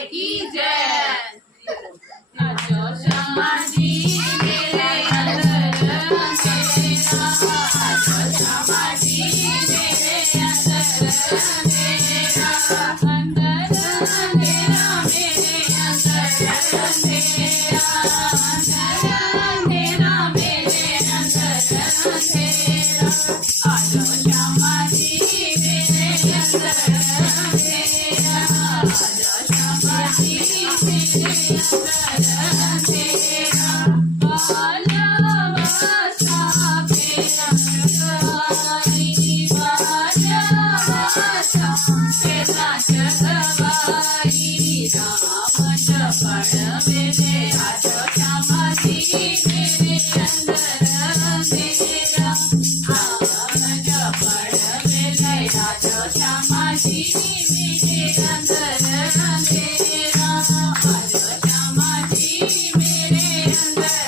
माई की जय। आजो श्यामा जी मेरे अंदर अंधेरा, आजो श्यामा जी मेरे अंदर अंधेरा, अंदर अंधेरा मेरे अंदर अंधेरा, अंदर अंधेरा मेरे अंदर अंधेरा, आजो श्यामा जी मेरे अंदर अंधेरा, आजो श्यामा जी मेरे अंदर अंधेरा, भालोबासा पेरा जगवाई, भालोबासा पेरा जगवाई, राम जपण मेरे आजो श्यामा जी मेरे अंदर अंधेरा, राम जपण मेरे आजो श्यामा जी मेरे अंदर अंधेरा, आजो श्यामा जी मेरे अंदर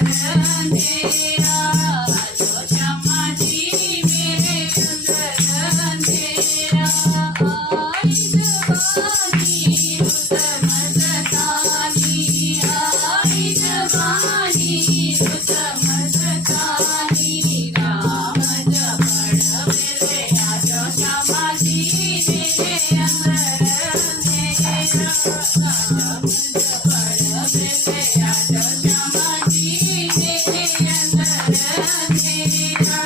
अंधेरा, आजो श्यामा जी मेरे अंदर अंधेरा, आई जवानी रुत मस्तानी, आई जवानी रुत मस्तानी, राम जपण मेरे आजो श्यामा जी मेरे अंदर अंधेरा, राम जपण मेरे आजो श्यामा जी मेरे अंदर अंधेरा,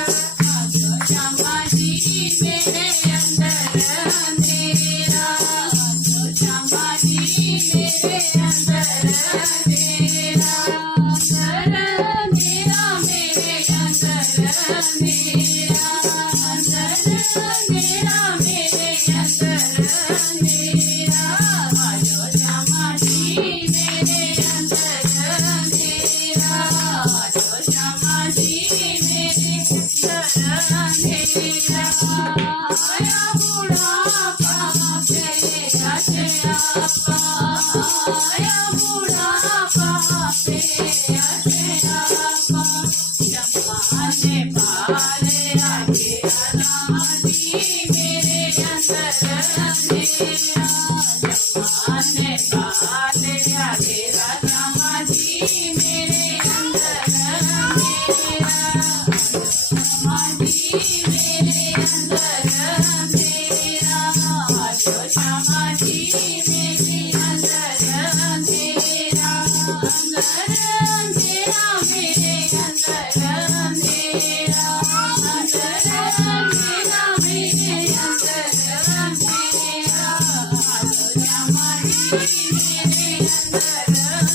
आजो श्यामा जी मेरे अंदर अंधेरा, आजो श्यामा जी मेरे अंदर अंधेरा, अंदर अंधेरा मेरे अंदर अंधेरा, अंदर अंधेरा मेरे अंदर अंधेरा, आजो श्यामा जी मेरे अंदर अंधेरा, आजो श्यामा जी मेरे अंदर अंधेरा, आया बुढ़ापा तेरा श्यापा, आया बुढ़ापा तेरा श्यापा, चंपा ने पाले आगे राम जी मेरे अंदर अंधेरा, चंपा ने पाले आगे राम जी मेरे अंदर अंधेरा, श्यामा जी मेरे अंदर अंधेरा, आजो श्यामा जी मेरे अंदर अंधेरा, अंदर अंधेरा मेरे अंदर अंधेरा, अंदर अंधेरा मेरे अंदर अंधेरा, आजो श्यामा जी मेरे अंदर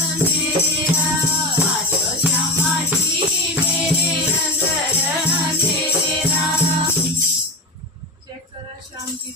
अंधेरा, आजो श्यामा जी मेरे अंदर अंधेरा। चेक करा श्याम की